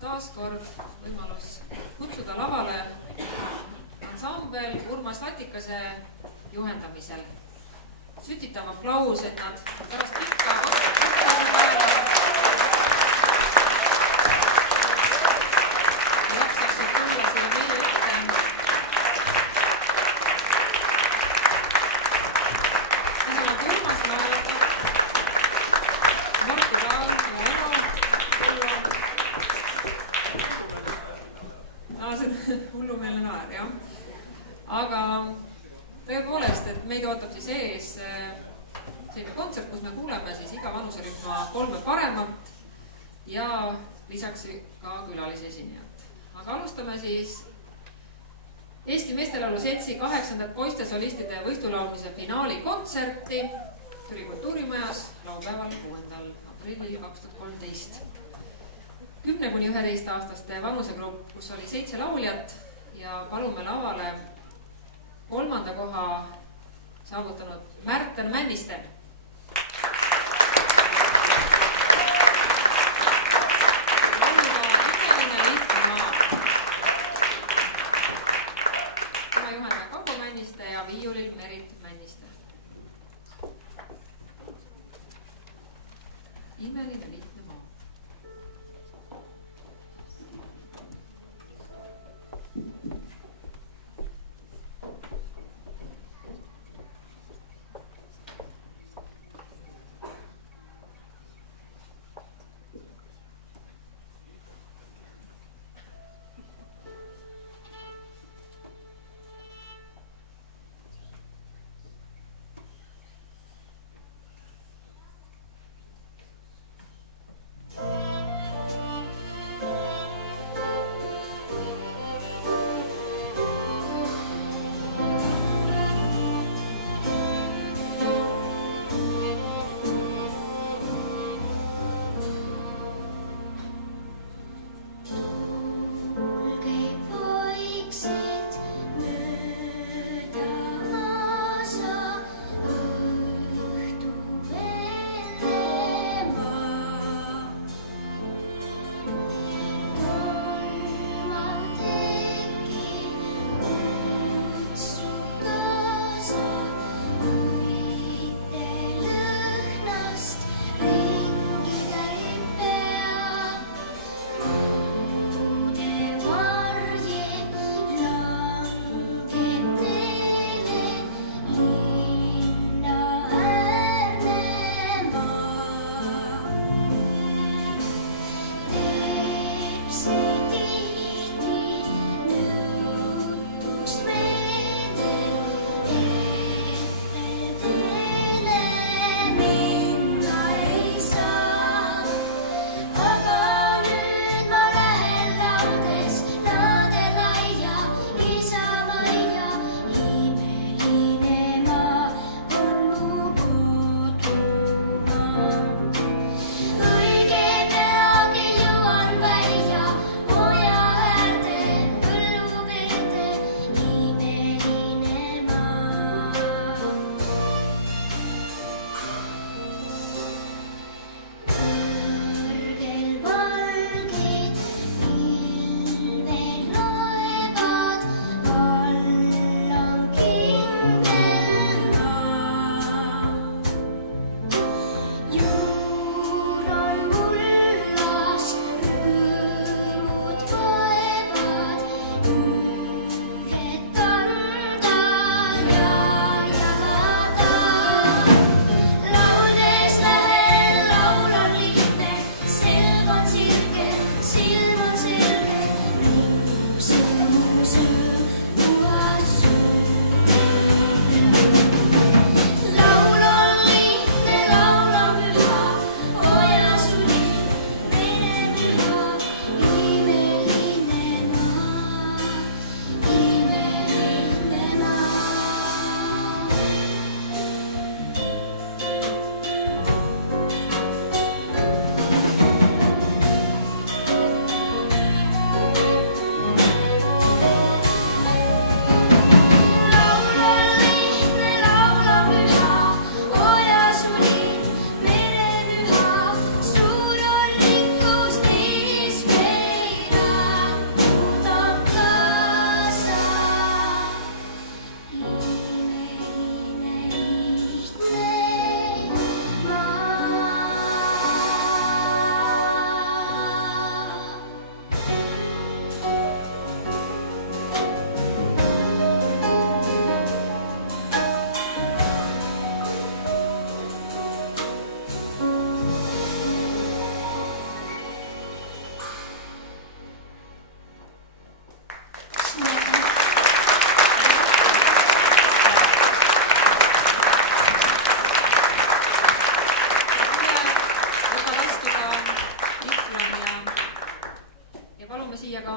taas kord võimalus kutsuda lavale ansambel Urmas Vatikase juhendamisel. Sütitame aplaus, et nad pärast pikka jaksaksid tulla siia meie ette. Tähendab Urmas laulata, Marti Raal ja Eno tulla. See on hullumeelne naer, jah. Aga tõepoolest, et meid ootab siis ees selline kontsert, kus me kuuleme siis iga vanuserühma 3 paremat ja lisaks ka külalisesinejat. Aga alustame siis Eesti Meestelaulu Seltsi 8. poiste solistide võistulaulmise finaali kontserti Türi Kultuurimajas laupäeval 6. aprillil 2013. 10–11-aastaste vanusegrupp, kus oli 7 lauljat ja palume lavale 3. koha saavutanud Märten Männiste. Tema juhendaja Kaupo Männiste ja viiulil Merit Männiste. Imeline lihtne maa.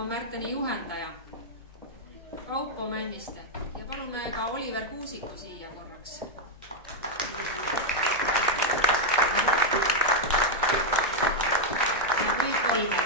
Märteni juhendaja Kaupo Männiste ja palume ka Oliver Kuusiku siia korraks. Ja kõik kolme.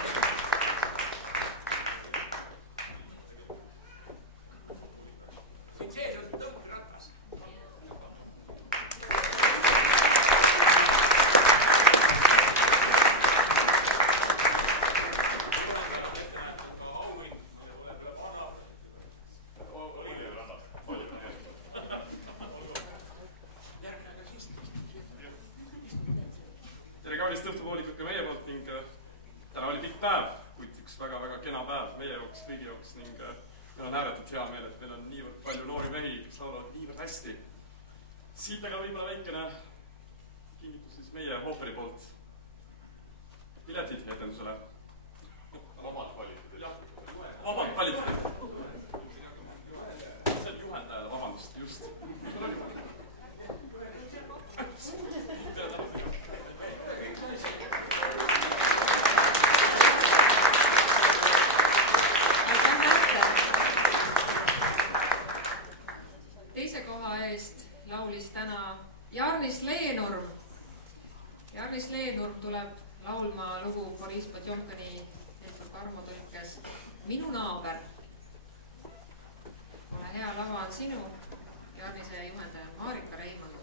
Siit aga võib-olla väikene kingitus siis meie ooperi poolt. Piletid etendusele. Vabalt valitud. Vabalt valitud. See on juhendajale, vabandust, just. Teise koha eest laulis täna Jarnis Leenurm. Jarnis Leenurm tuleb laulma lugu Boris Potjomkini tehtud Karmo tõlkes Minu naaber. Ole hea, lava on sinu. Jarnise juhendaja Marika Reimand.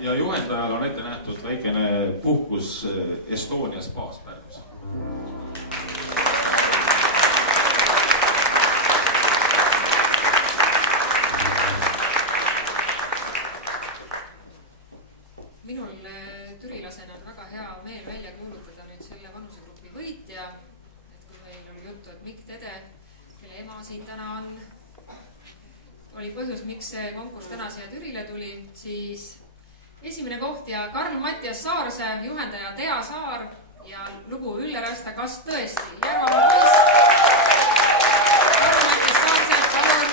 Ja juhendajal on ette nähtud väikene puhkus Estonia spaas Pärnus. Mikk Tede, kelle ema siin täna on, oli põhjus, miks see konkurss täna siia Türile tuli, siis esimene koht ja Karl-Mattias Saarse, juhendaja Tea Saar ja lugu Ülle Rästa, Kas tõesti? Järvamaa poiss. Karl-Mattias Saarse, palun.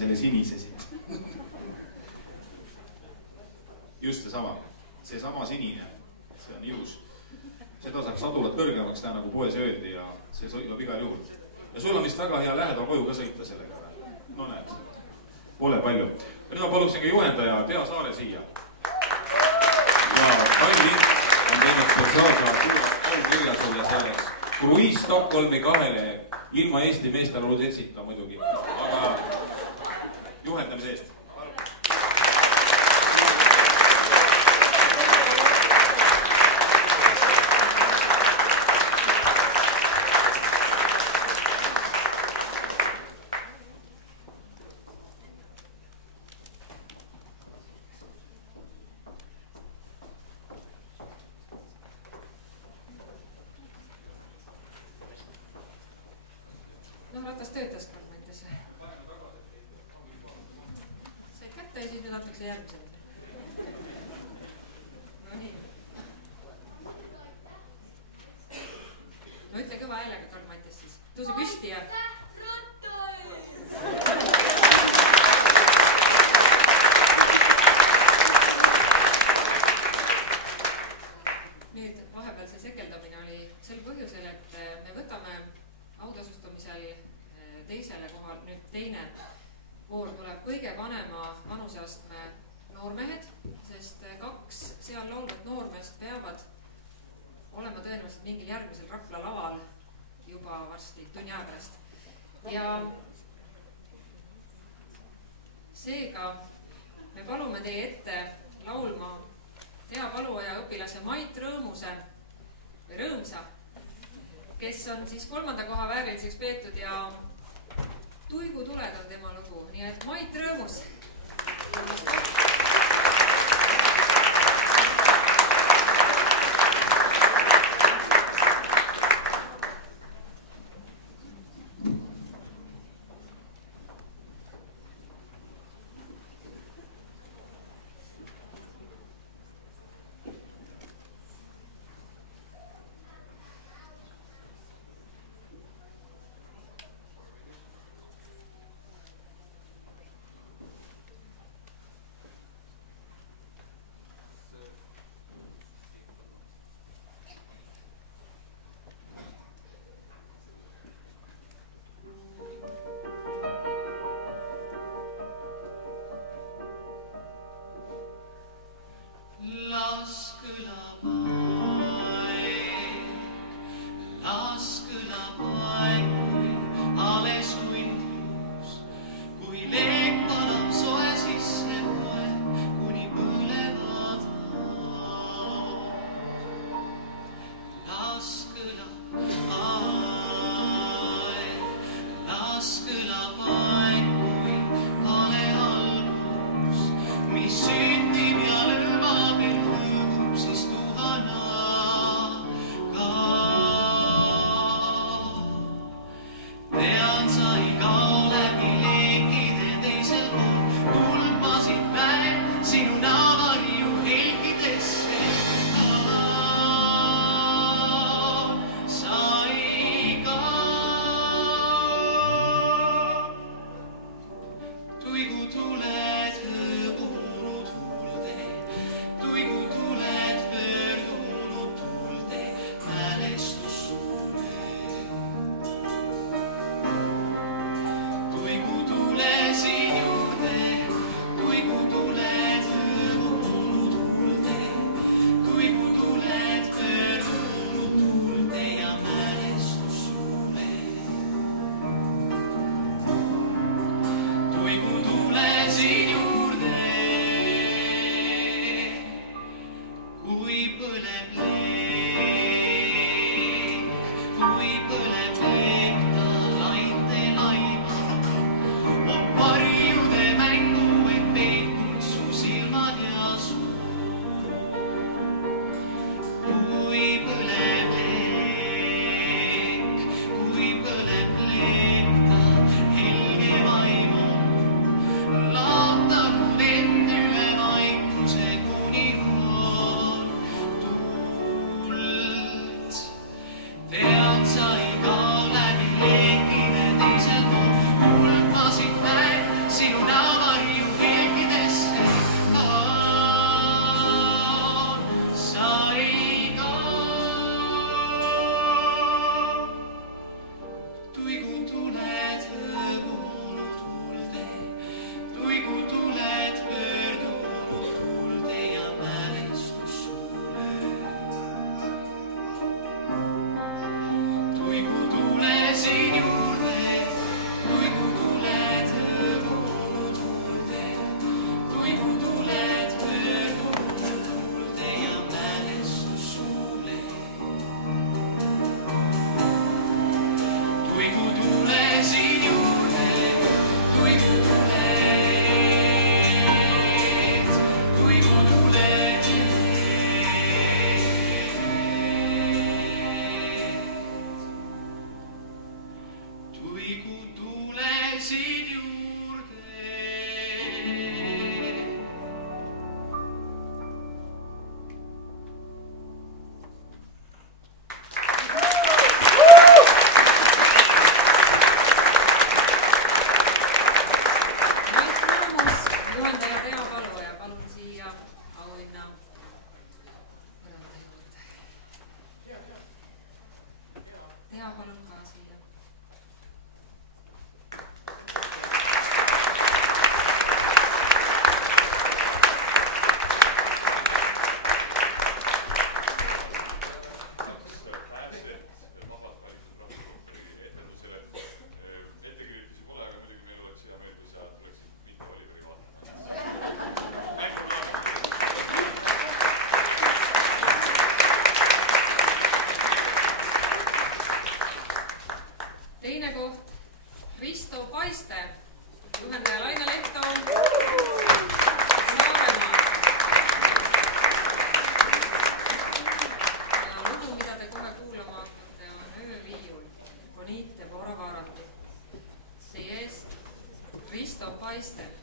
Selle sinise siit. Just seesama sinine, see on ilus. Seda saaks sadulat kõrgemaks teha, nagu poes öeldi ja see sõidab igal juhul. Ja sul on vist väga hea lähedal koju ka sõita sellega. No näed, pole palju. Ja nüüd ma paluksin ka juhendaja Tea Saare siia. Ja Kalli on teinud spetsiaalse aukirja sulle selleks. Kruiis Stockholmi 2 ilma Eesti meestelaulu Jetsita muidugi, aga juhendamise eest. No üldse järgmised? No nii. No ütle kõva häälega, Karl Mattias siis. Tõuse püsti ja... Nüüd vahepeal see sekeldamine oli sel põhjusel, et me võtame autasustamisel teisele kohal, nüüd teine voor tuleb kõige vanema vanuseastme noormehed, sest 2 seal laulvat noormeest peavad olema tõenäoliselt mingil järgmisel Rapla laval juba varsti tunni aja pärast. Ja seega me palume teie ette laulma hea paluaja õpilase Mait Rõõmuse või Rõõmsa, kes on siis 3. koha vääriliseks peetud ja Tuigutuled on tema lugu, nii et Mait Rõõmus. paistab.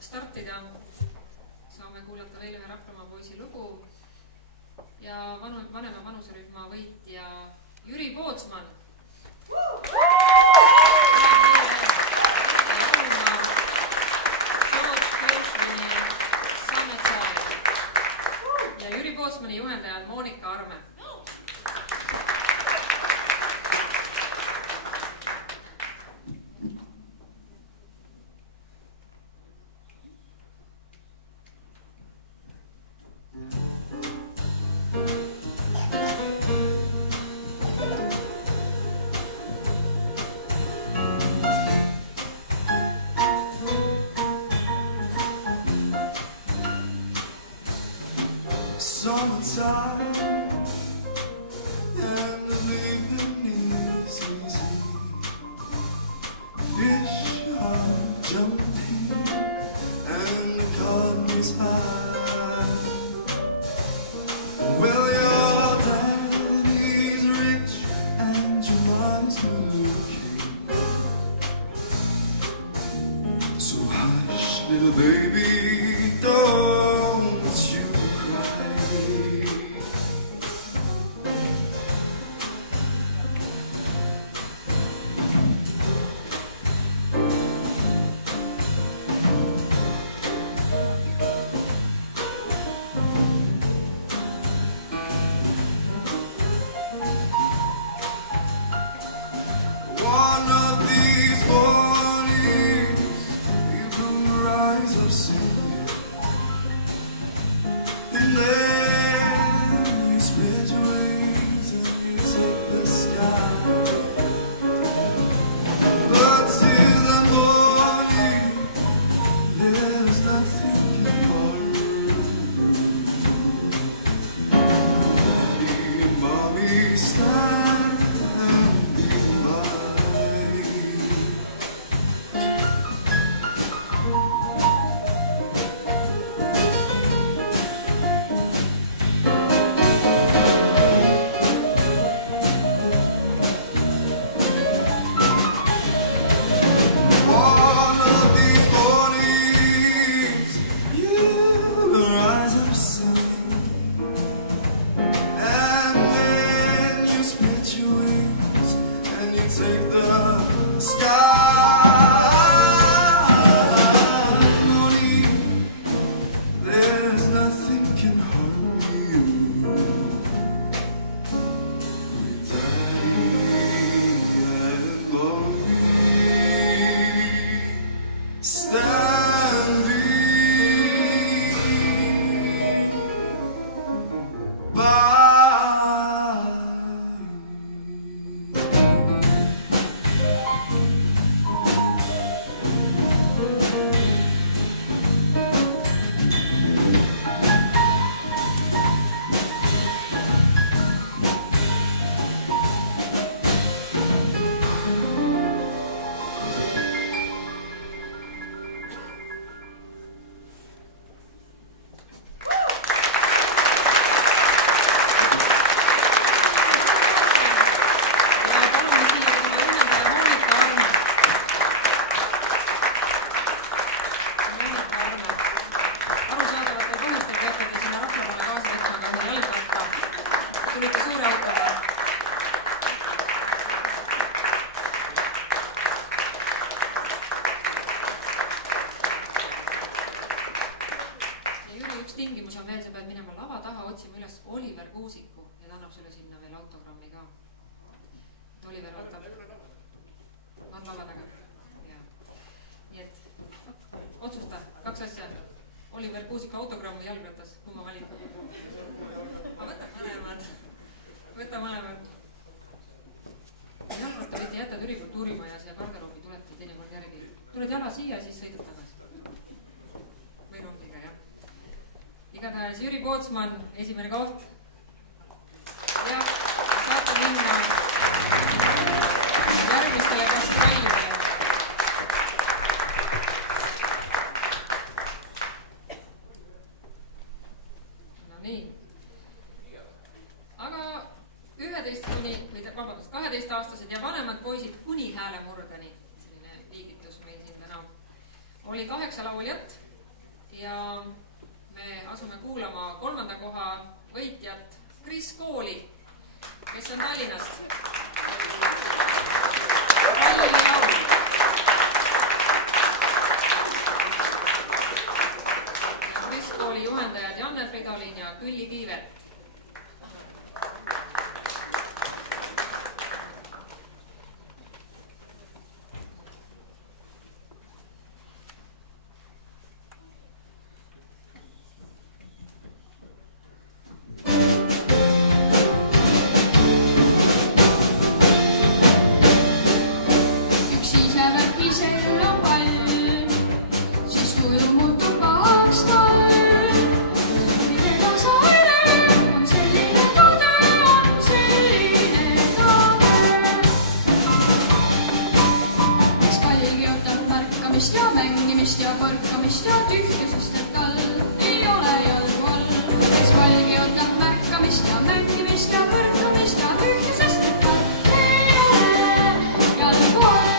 Startida saame kuulata veel ühe Raplamaa poisi lugu ja vanema vanuserühma võitja Jüri Pootsman ja Jüri Pootsmani juhendaja on Monika Arme. summertime, and the living is easy. Fish are jumping, and the cotton is high. Well, your daddy's rich, and your mom's looking. So hush, little baby, don't you cry. One of these mornings, you will rise up singing, and then you spread your wings and you take the sky. But till the morning, there's nothing can harm you. Daddy and mommy stand in line. One of these mornings, you'll rise up singing, and then you spread your wings and you take the sky. Honey, there's nothing can harm you. With Daddy and mommy standing by. Tulite suure autoga. Ja Jüri, üks tingimus on veel, sa pead minema lava taha, otsima üles Oliver Kuusiku ja ta annab sulle sinna veel autogrammi ka. Et Oliver võtab. On lava taga. Nii et otsusta, 2 asja. Oliver Kuusiku autogramm või jalgratas, kui ma valin. Ma võtan mõlemad. Võta mõlemad. Jalgratta võite jätta Türi kultuurimajas ja garderoobi tulete teinekord järgi. Tuled jala siia, siis sõidad tagasi. Või rongiga, jah. Igatahes Jüri Pootsman, esimene koht. Ja saate minna järgmistele gastrallidele. No nii. Aga 12-aastased ja vanemad poisid kuni häälemurdeni, selline liigitus meil siin täna, oli 8 lauljat ja me asume kuulama 3. koha võitjat Kris Kooli, kes on Tallinnast. Kris Kooli juhendajad Janne Fridolin ja Külli Kiivet. Siis tuju muutub pahaks tal, mida sa aina märkamist ja tühjusest, et tal ei ole jalgu all. Kes valgi ootab märkamist ja mängimist ja põrkamist ja tühjusest, et tal ei ole jalgu all.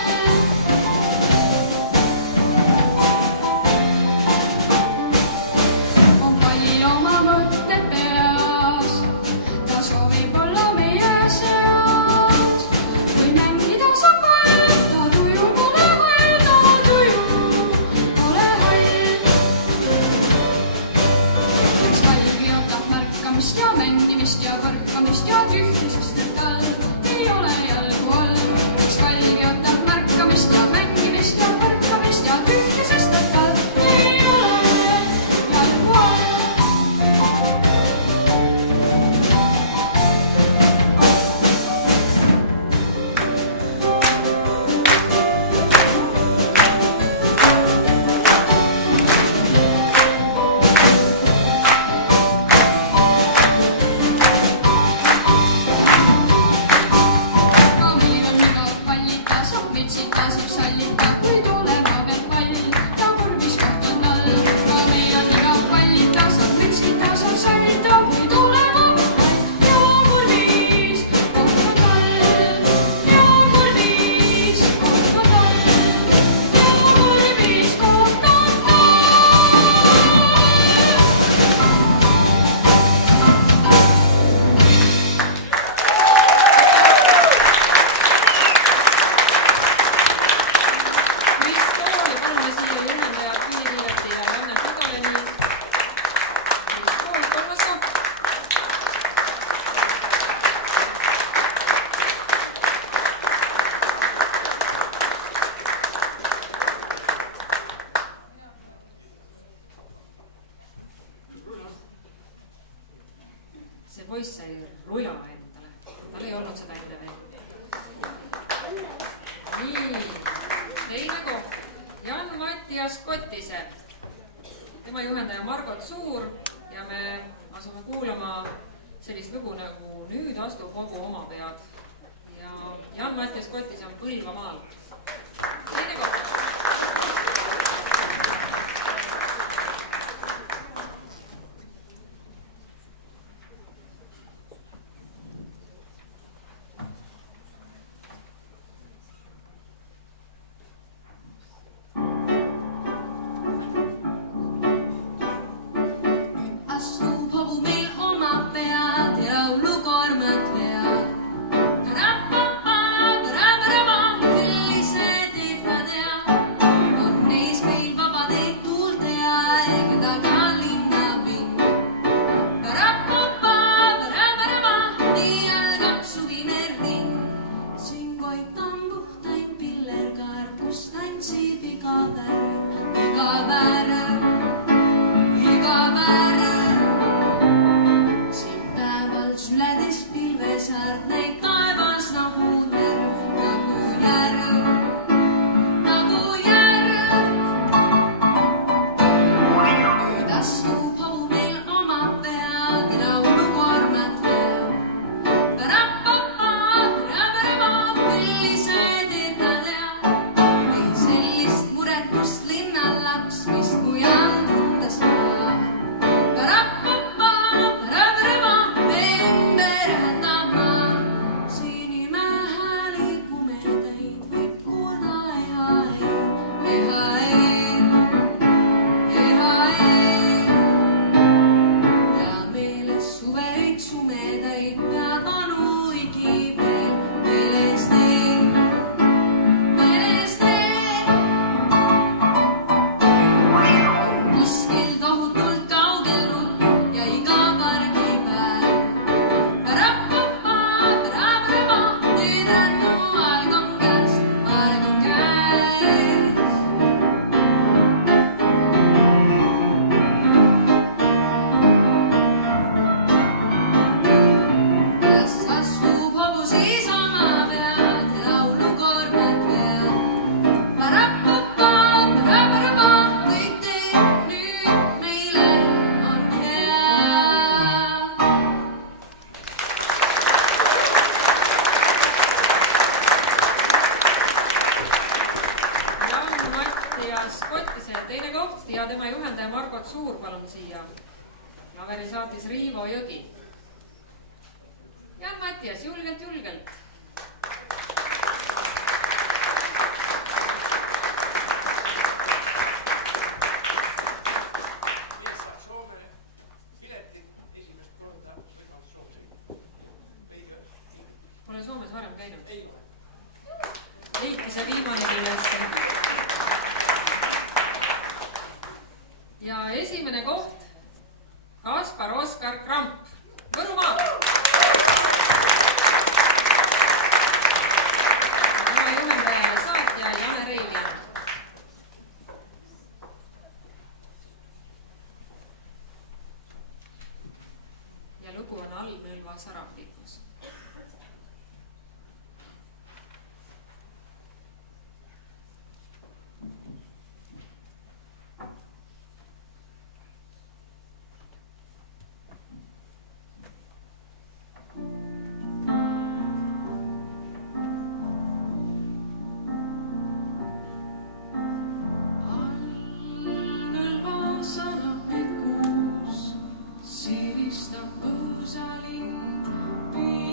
On pallil oma mõtted peas, ta soovib olla meie seas. Või mängida saab pall, ta tuju pole hall, ta tuju pole hall. Kes valgi ootab märkamist ja mängimist ja põrkamist ja tühjusest, et tal ei ole jalgu all. Kes valgi ootab märkamist ja mängimist ja põrkamist ja tühjusest, et tal ei ole jalgu all. Ka meil on igav pallita, saab metsita, saab sallita, kui tulema peab pall, ta kurvis koht on all. Ka meil on igav pallita, saab metsita, saab sallita, kui tulema peab pall, ja kurvis koht on all. Ja kurvis koht on all. Ja kurvis koht on all. Kris Tooli palume siia juhendajad Tiini Villeti ja Janne Padoleni. Kris Tool, kolmas saab. See poiss sai rula endale, tal ei olnud seda enne veel. Nii, teine koht. Jan-Mattias Kottise. Tema juhendaja Margot Suur ja me asume kuulama sellist lugu nagu Nüüd astub hobu oma pead. Ja Jan-Mattias Kottise on Põlvamaal. Teine koht. Astub hobu meil oma pead ja laulukormad vead. Rapapa, rapapa, küll ise teeb ta teab. tema juhendaja Margot Suur palun siia. Laveri saatis Riivo Jõgi. Jan Mattias, julgelt. Pole Soomes varem käinud? Leiti see viimane üles. Ja esimene koht Kaspar Oskar Kramp, Võrumaa. Tema juhendaja ja saatja Jane Reiljan. Ja lugu on Allnõlva Sarapikus. Siristab põõsalind.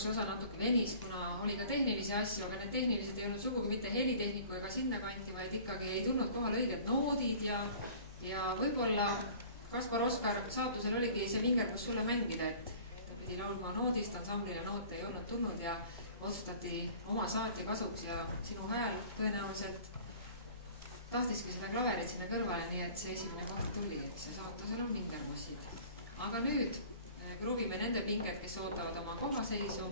alguse osa natuke venis, kuna oli ka tehnilisi asju, aga need tehnilised ei olnud sugugi mitte helitehniku ega sinnakanti, vaid ikkagi ei tulnud kohale õiged noodid ja võib-olla Kaspar Oskar saatusel oligi see vingerdus sulle mängida, et ta pidi laulma noodist, ansamblile noote ei olnud tulnud ja otsustati oma saatja kasuks ja sinu hääl tõenäoliselt tahtiski seda klaverit sinna kõrvale, nii et see esimene koht tuli, et see saatusel on vingerdussid. Aga nüüd kruvime nende pinged, kes ootavad oma kohaseisu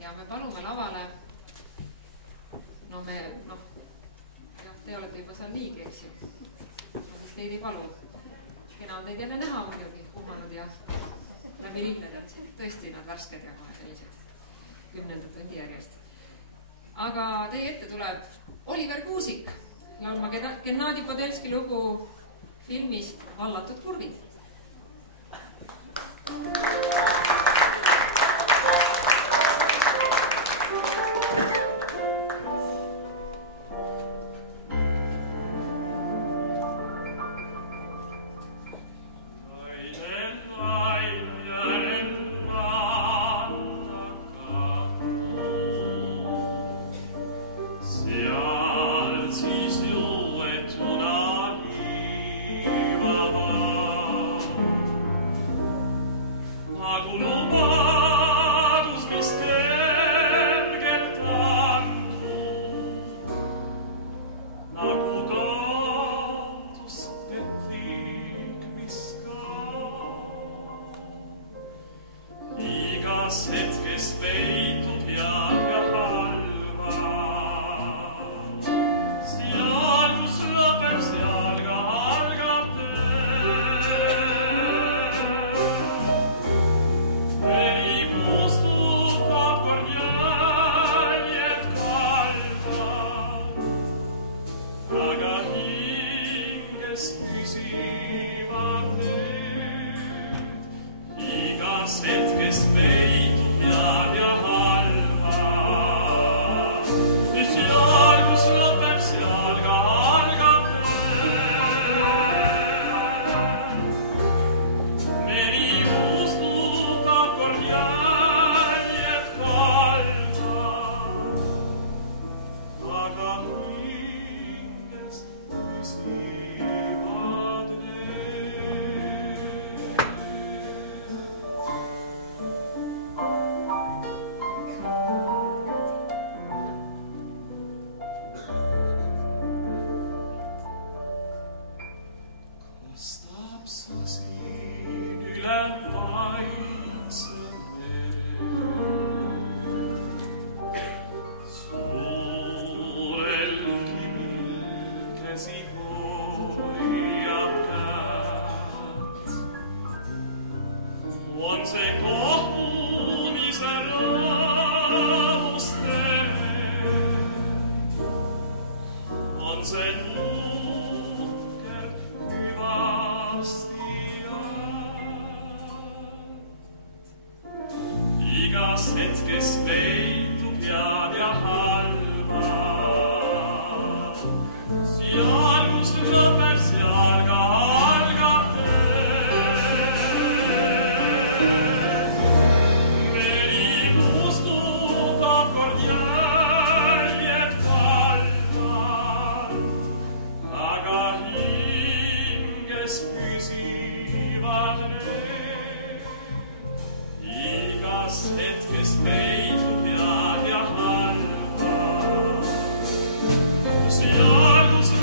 ja me palume lavale, te olete juba seal liigi, eks ju, ma siis teid ei palu. Kena on teid jälle näha muidugi, puhanud ja läbi linnedad, tõesti nad värsked ja kohe sellised 10. tundi järjest. Aga teie ette tuleb Oliver Kuusik laulma Gennadi Podelski lugu filmist Vallatud kurvid.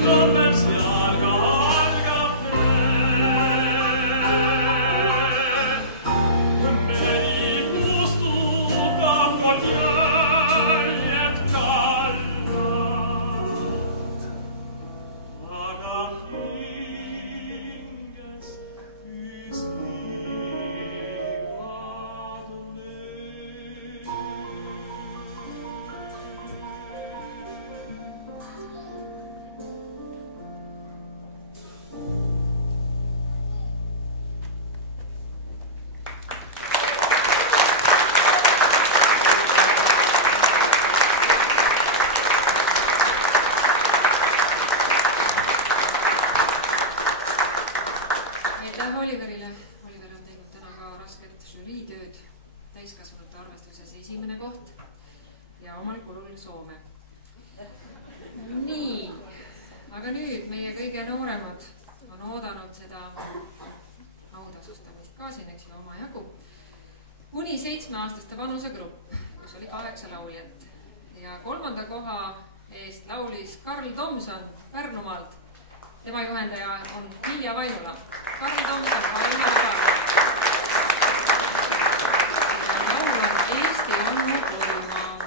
Love ja omal kulul Soome. Nii, aga nüüd meie kõige nooremad on oodanud seda autasustamist ka siin, eks ju, omajagu. Kuni 7-aastaste vanusegrupp, kus oli 8 lauljat ja 3. koha eest laulis Karl Tomson Pärnumaalt. Tema juhendaja on Hilja Vainula. Karl Tomson, Vainula Vainula. Laul on Eesti on mu kodumaa.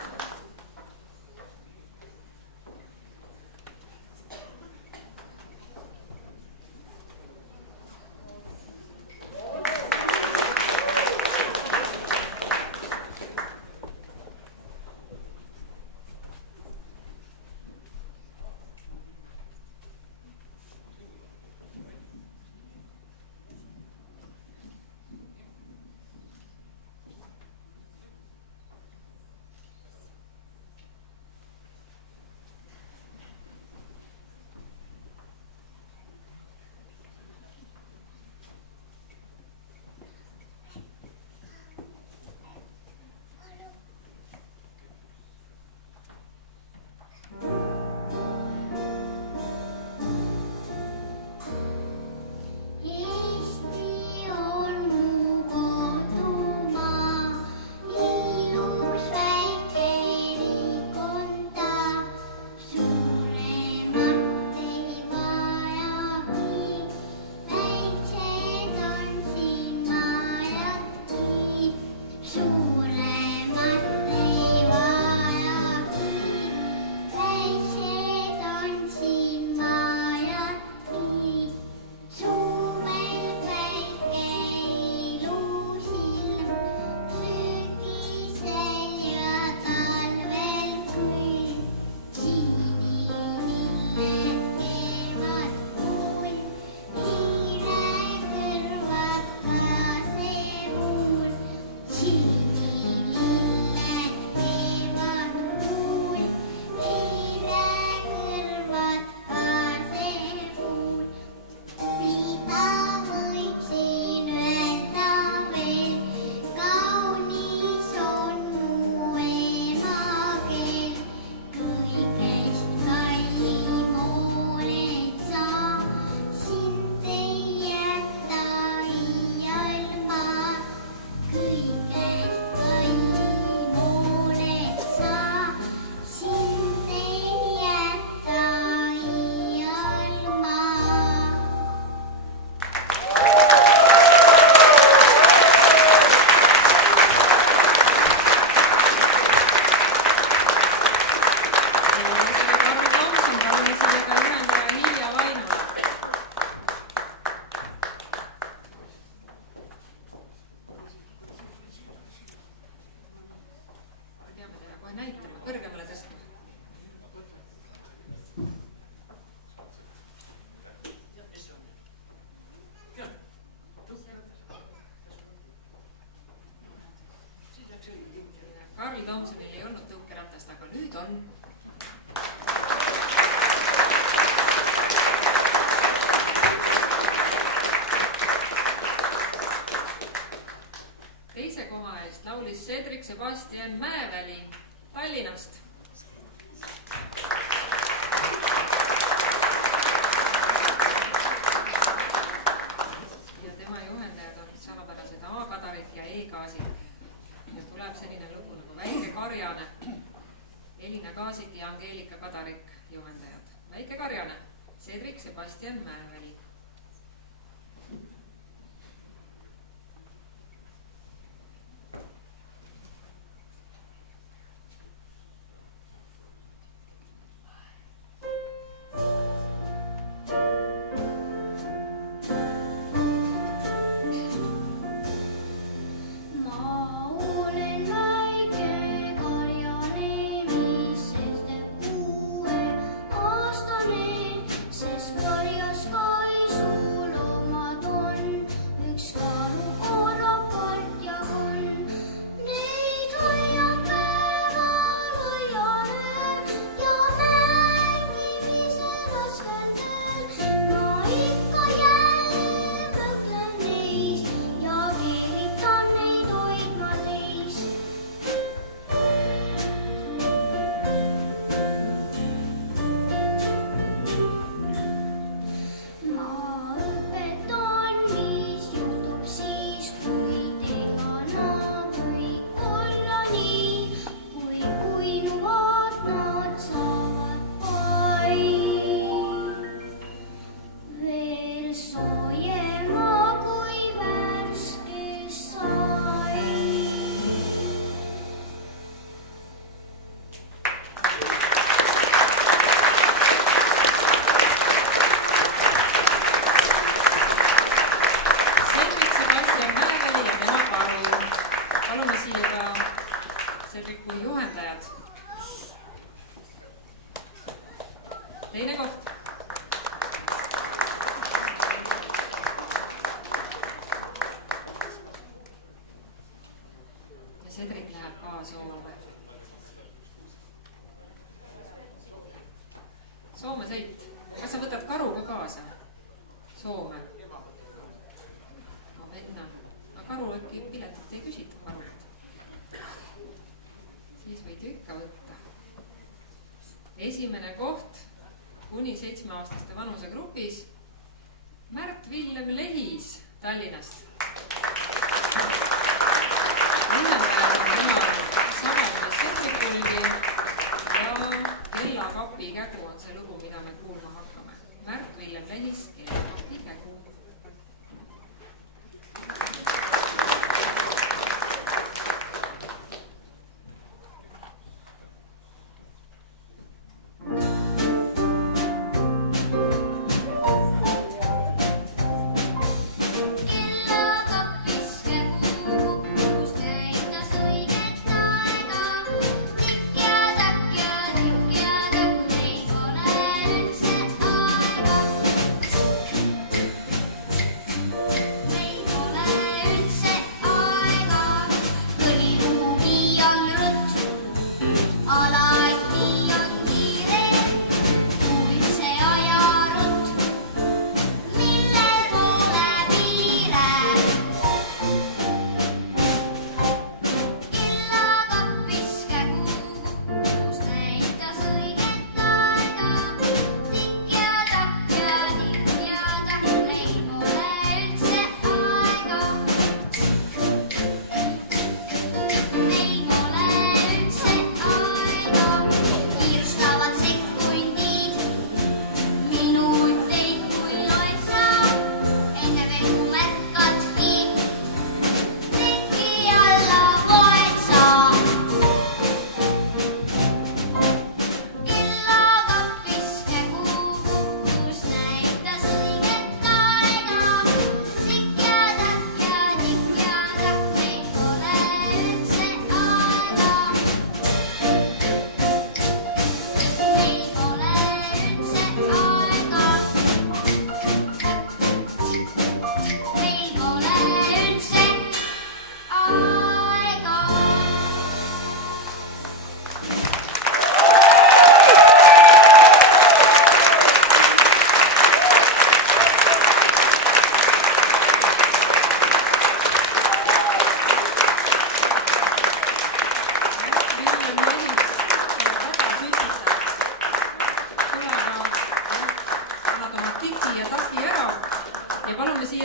Karl Tomsonil ei olnud tõukeratast, aga nüüd on. Teise koha eest laulis Cedric Sebastian Mäeväli Tallinnast. Ja tema juhendajad on salapärased A-kadarid ja E-gaasik. Ja tuleb selline lugu nagu Väike Karjane, Elina Kaasik ja Angeelika Kadarik juhendajad. Väike Karjane, Cedric Sebastian Mäeväli. Karjas kais juhendajad. Teine koht. Ja Cedric läheb ka Soome. Soome sõit. Kas sa võtad karu ka kaasa? Soome. No venna. No karu äkki piletit ei küsita karult. Siis võid ju ikka võtta. Esimene koht kuni 7-aastaste vanusegrupis Märt Villem Lehis Tallinnast. Juhendajad on täna samad mis Cedriculi ja Kellakapi kägu on see lugu, mida me kuulma hakkame. Märt Villem Lehis, Kellakapi kägu.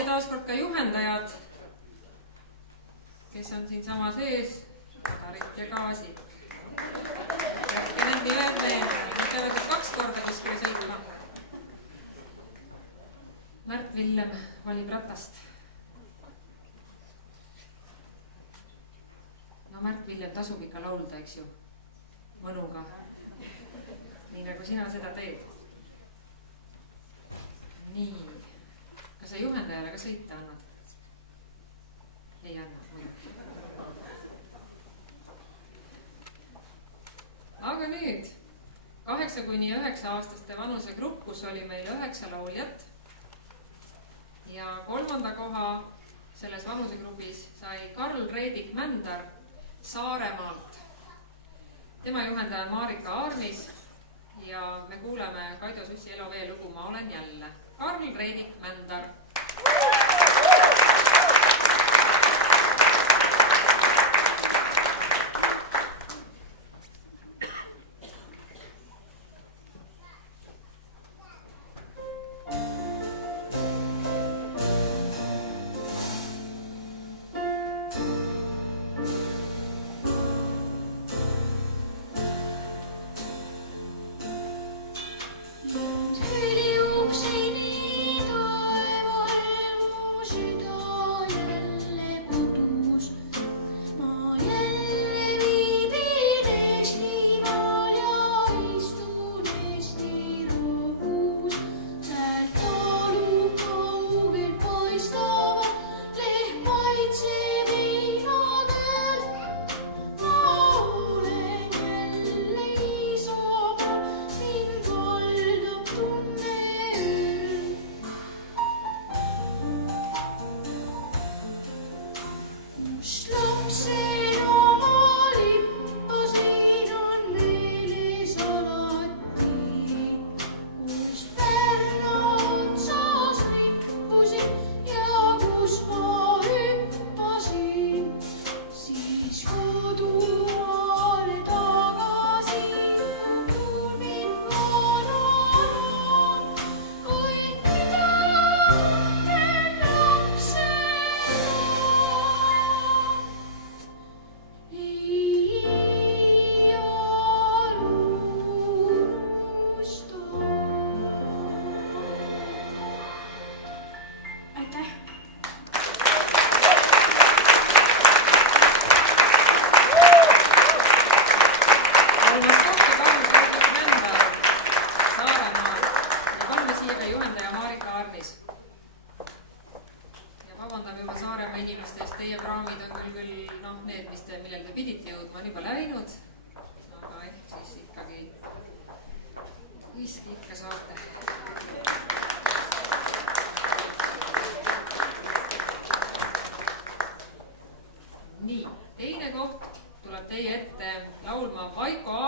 Taaskord ka juhendajad, kes on siin sama sees, Karit ja Kaasik. Need nimed peavad 2 korda kuskile sõitma. Märt Villem valib ratast. No Märt Villem tasub ikka laulda, eks ju, mõnuga. Nii nagu sina seda teed. Nii. Kas sa juhendajale ka sõita annad? Ei anna, muidugi. Aga nüüd 8–9-aastaste vanusegrupp, kus oli meil 9 lauljat ja 3. koha selles vanusegrupis sai Karl Reedik Mändar Saaremaalt. Tema juhendaja Marika Aarnis ja me kuuleme Kaido Süssi Elovee lugu Ma olen jälle. Karl Reedik Mändar. Tuli ukseni taeva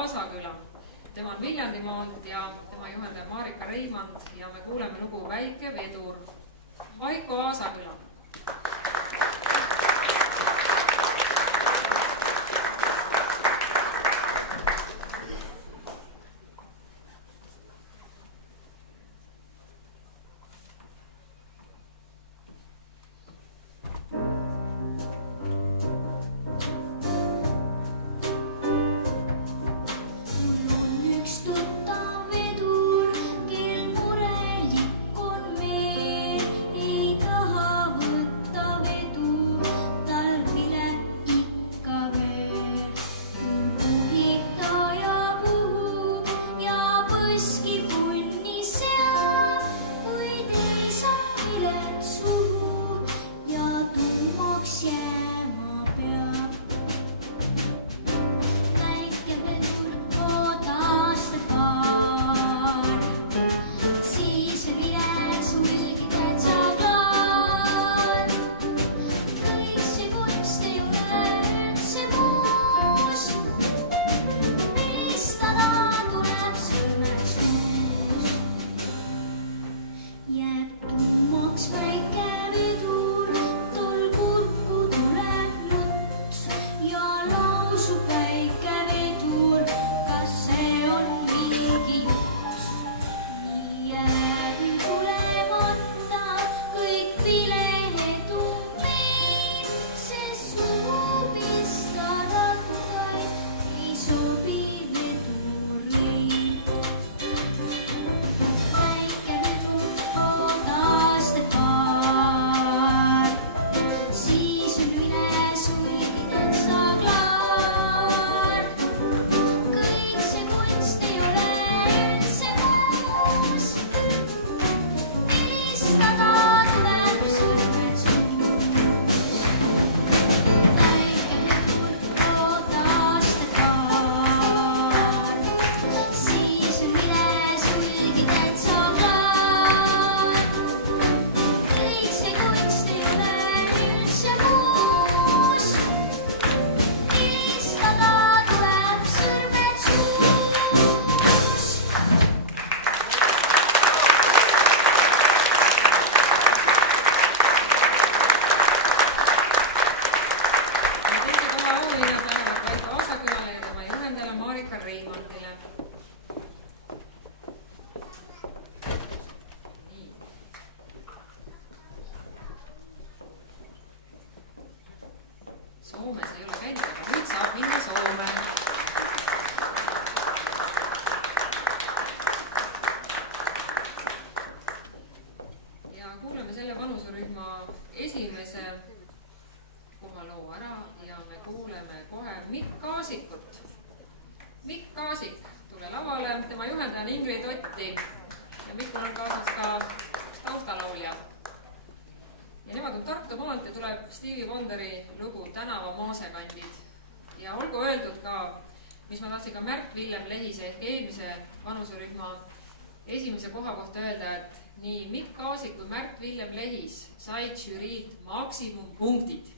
Aasaküla. Tema on Viljandimaalt ja tema juhendaja Marika Reimand ja me kuuleme lugu Väike vedur. Vaiko Aasaküla. Soomes ei ole käinud, aga nüüd saab minna Soome. Ja kuuleme selle vanuserühma esimese kohaloo ära ja me kuuleme kohe Mikk Kaasikut. Mikk Kaasik, tule lavale, tema juhendaja on Ingrid Otti ja Mikul on kaasas ka taustalaulja. Ja nemad on Tartu maalt ja tuleb Stevie Wonderi lugu Tänava maasekandid. Ja olgu öeldud ka, mis ma tahtsin ka Märt Villem Lehise ehk eelmise vanuserühma esimese koha kohta öelda, et nii Mikk Kaasik kui Märt Villem Lehis said žüriilt maksimumpunktid.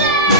Say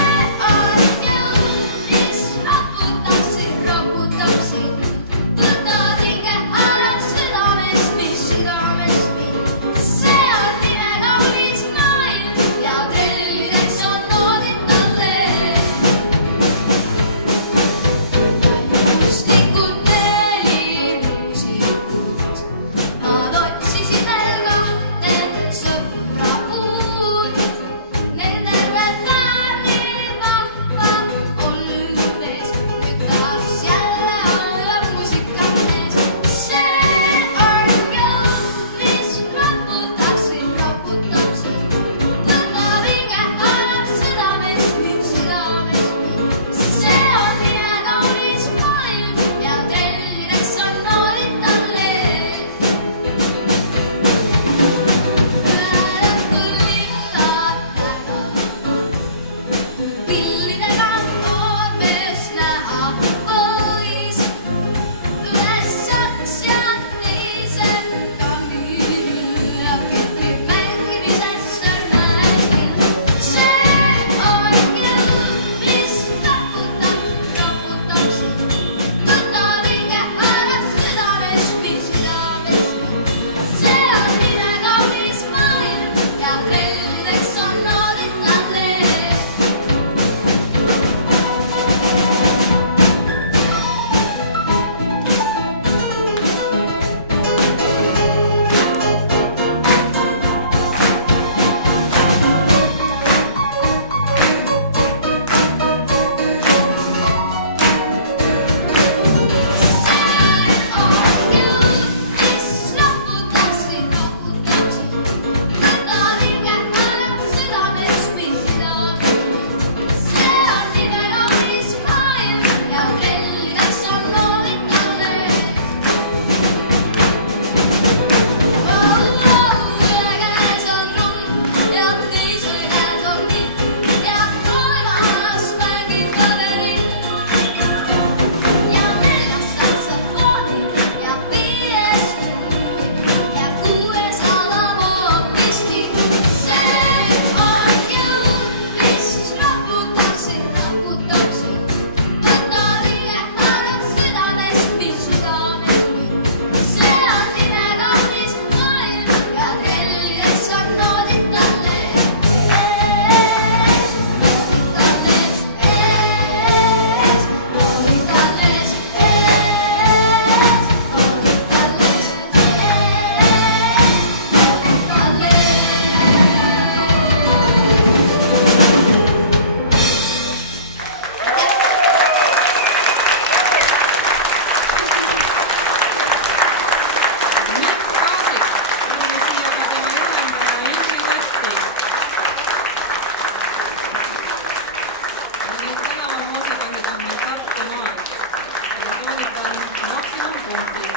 mikrofoni.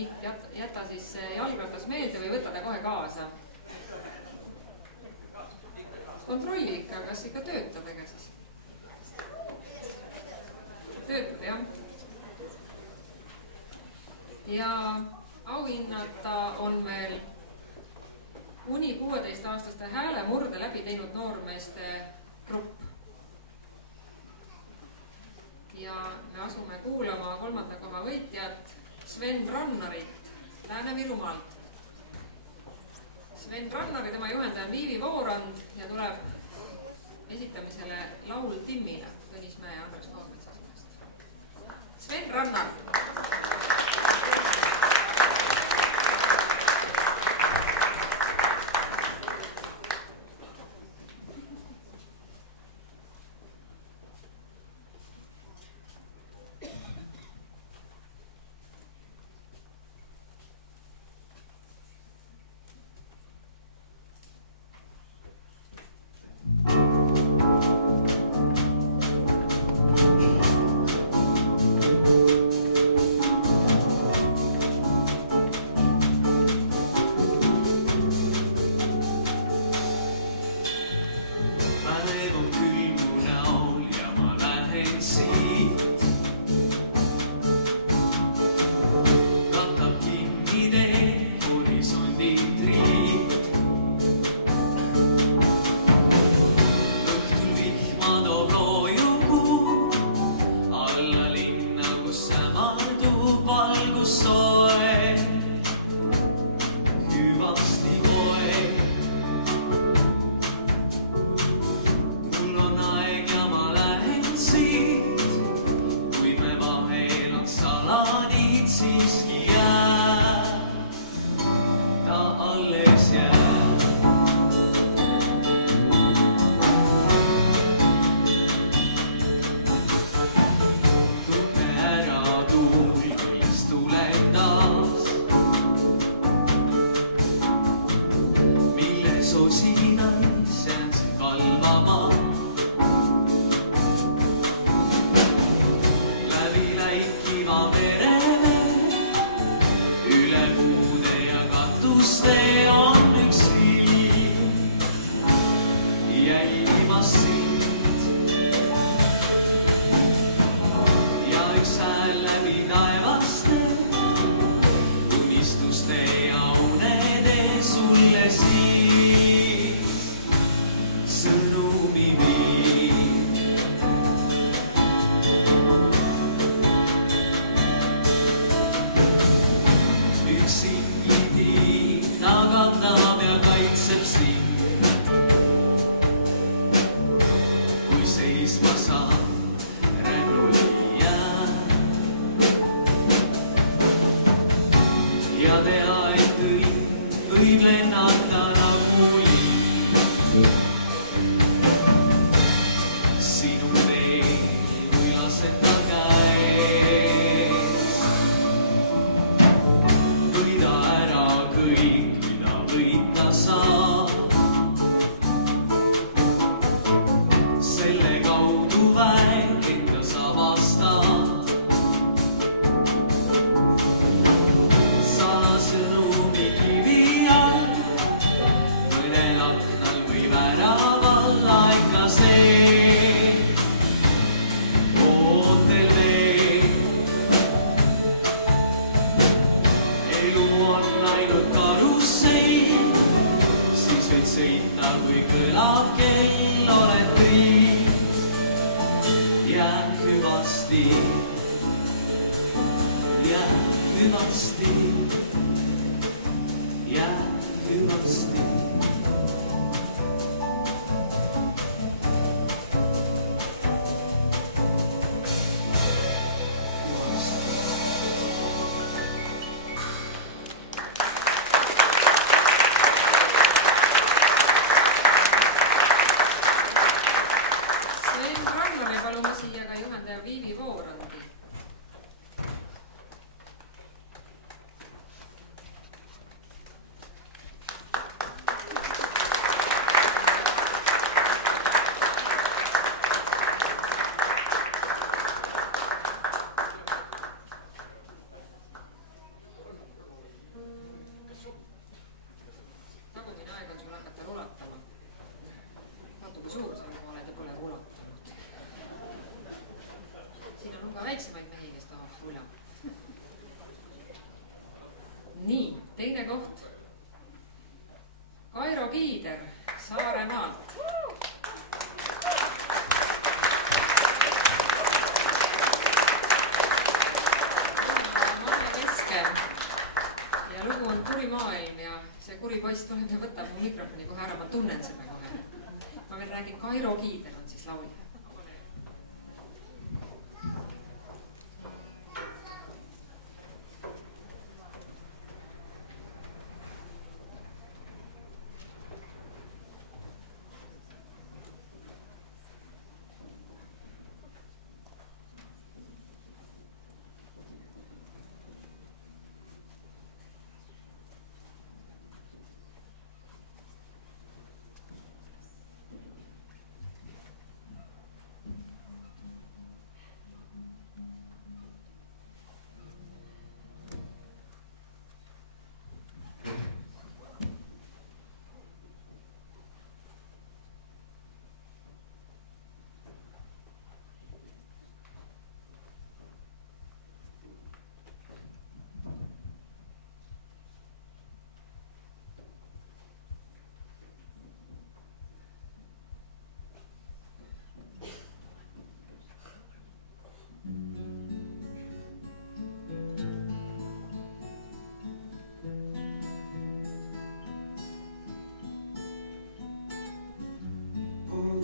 Nii, jäta siis jalgratas meelde või võta ta kohe kaasa. Kontrolli ikka, kas ikka töötab, ega siis? Töötab, jah. Ja auhinnata on meil kuni 16-aastaste hääle murde läbi teinud noormeeste grupp. Ja me asume kuulama 3. koha võitjat Sven Rannarit Lääne-Virumaalt. Sven Rannar ja tema juhendaja on Viivi Voorand ja tuleb esitamisele laul Timmile Tõnis Mäe ja Andres Toormetsa sõnast. Sven Rannar. kes tahab mulja. Nii, teine koht. Kairo Kiider Saaremaalt. Marle Keske ja lugu on Kuri maailm ja see kuri poiss tuleb ja võtab mu mikrofoni kohe ära, ma tunnen seda kohe. Ma veel räägin, Kairo Kiider on siis laulja.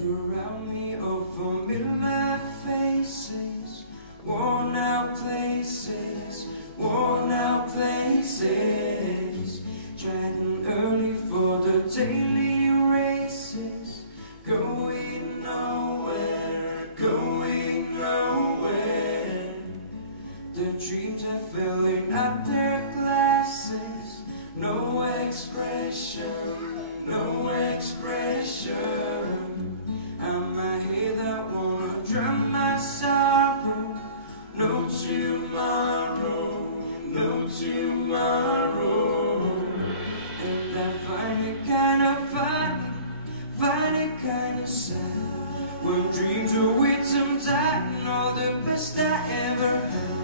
Around me are familiar faces, worn out places, dragging early for the daily races, going nowhere, the dreams are filling up their glasses, no expression, am I here that wanna drown my sorrow? No tomorrow, and I find it kinda funny, find it kinda sad, when dreams are with some time, all the best I ever had.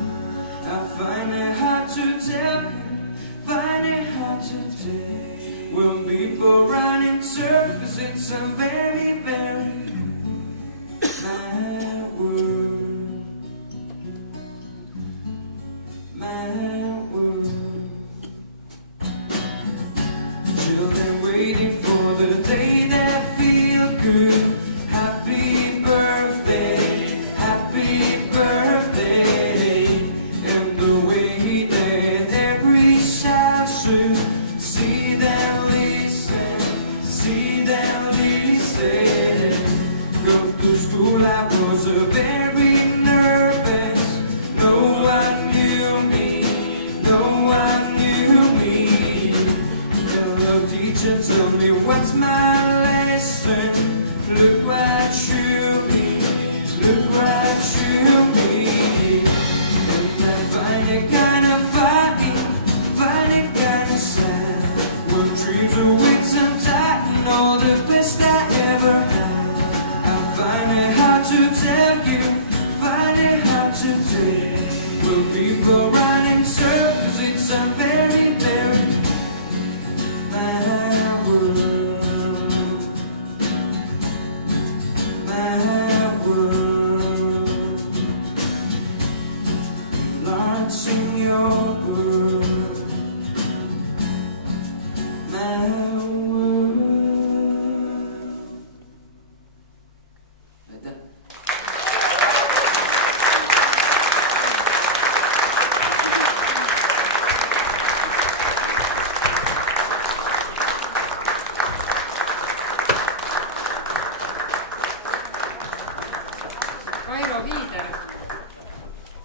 I find it hard to tell you, find it hard to tell. When people run in circles, it's a very, very my world, my world. Children waiting for the day they feel good. Happy birthday, and the way that every child should see them listen. Go to school, I was very nervous. No one knew me. The teacher told me what's my lesson. Look what you mean. And I find it kinda funny, find it kinda sad, when dreams are with some time, all the best I ever had. I find it hard to tell you, find it hard to tell. When people run in circles, it's a very, very my world, lost in your world, my world. Aitäh! Kairo Kiider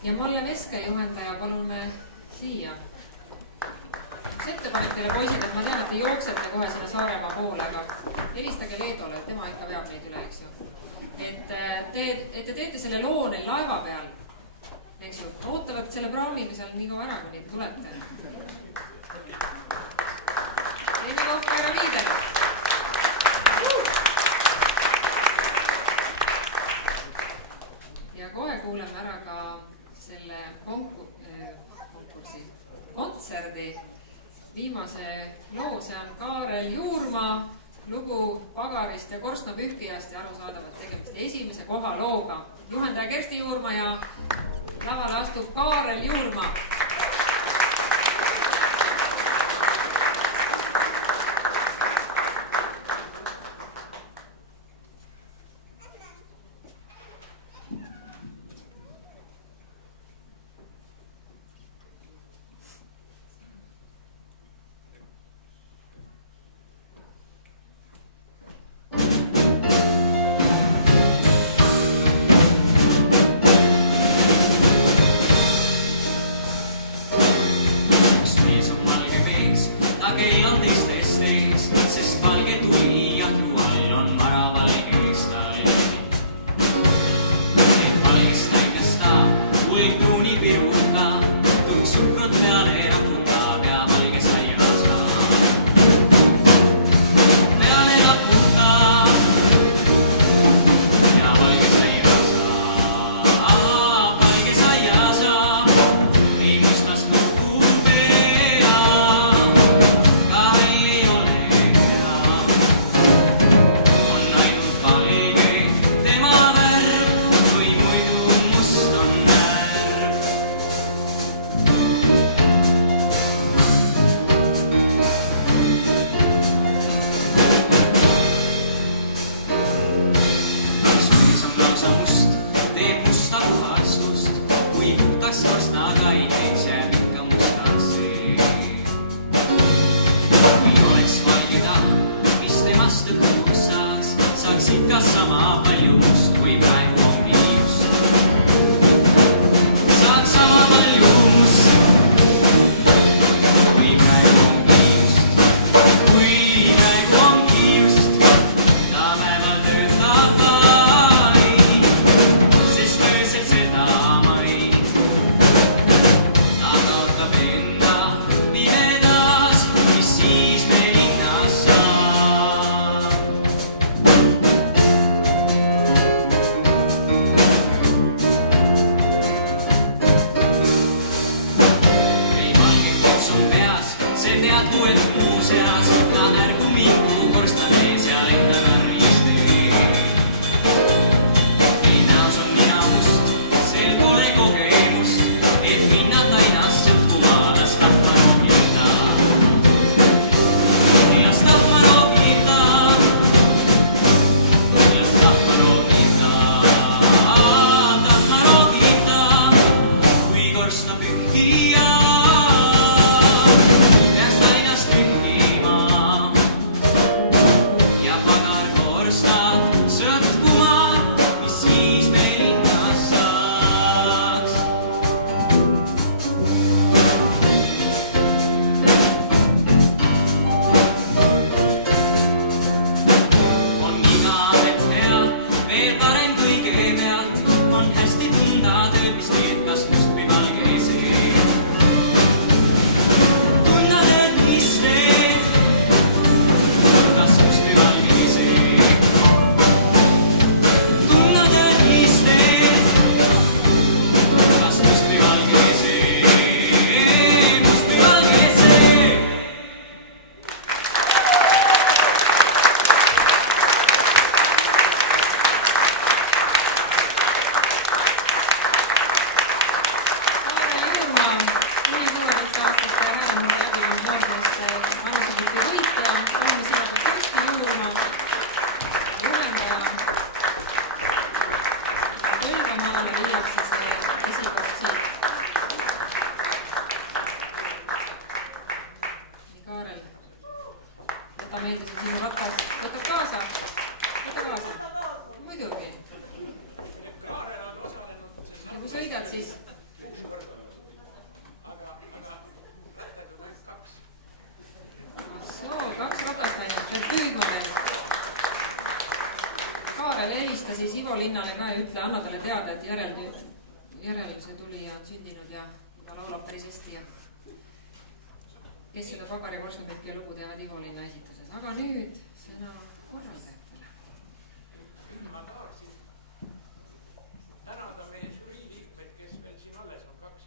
ja Malle Veske juhendaja palume siia. Üks ettepanek teile poisid, et ma tean, et te jooksete kohe sinna Saaremaa poole, aga helistage Leedole, et tema ikka veab neid üle, eks ju. Et te teete selle loo neil laeva peal, eks ju. Ootavad selle praamime seal nii kaua ära, kui te tulete. Teine koht Kairo Kiider. Ja kohe kuuleme ära ka selle konkursi, kontserdi viimase loo, see on Kaarel Juurmaa lugu pagarist ja korstnapühkijast ja arusaadavalt tegemist esimese koha looga. Juhendaja Kersti Juurmaa ja lavale astub Kaarel Juurmaa. Linnale ka ja ütle, anna talle teada, et järel see tulija on sündinud ja juba laulab päris hästi ja kes seda Pagari korstnapühkija lugu teevad Ivo Linna esituses. Aga nüüd sõna korraldajatele. Tänada meie žürii liikmeid, kes meil siin alles on 2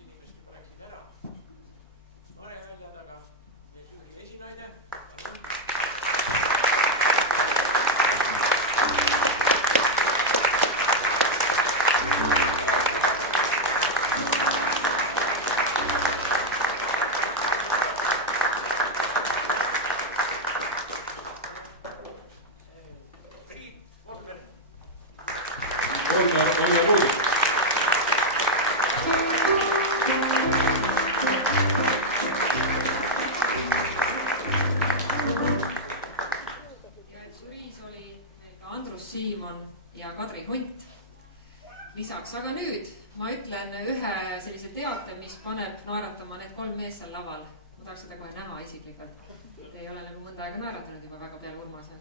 lisaks, aga nüüd ma ütlen ühe sellise teate, mis paneb naeratama need 3 meest seal laval. Ma tahaks seda kohe näha isiklikult. Te ei ole nagu mõnda aega naeratanud juba väga peale Urmase.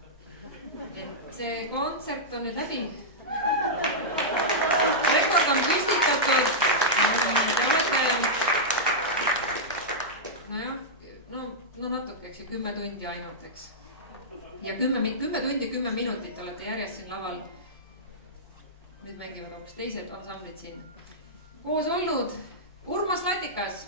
Et see kontsert on nüüd läbi. Rekord on püstitatud. Te olete, no natuke, eks ju, 10 tundi ainult, eks. Ja 10 tundi, 10 minutit olete järjest siin laval. Nüüd mängivad hoopis teised ansamblid siin koos olnud. Urmas Latikas!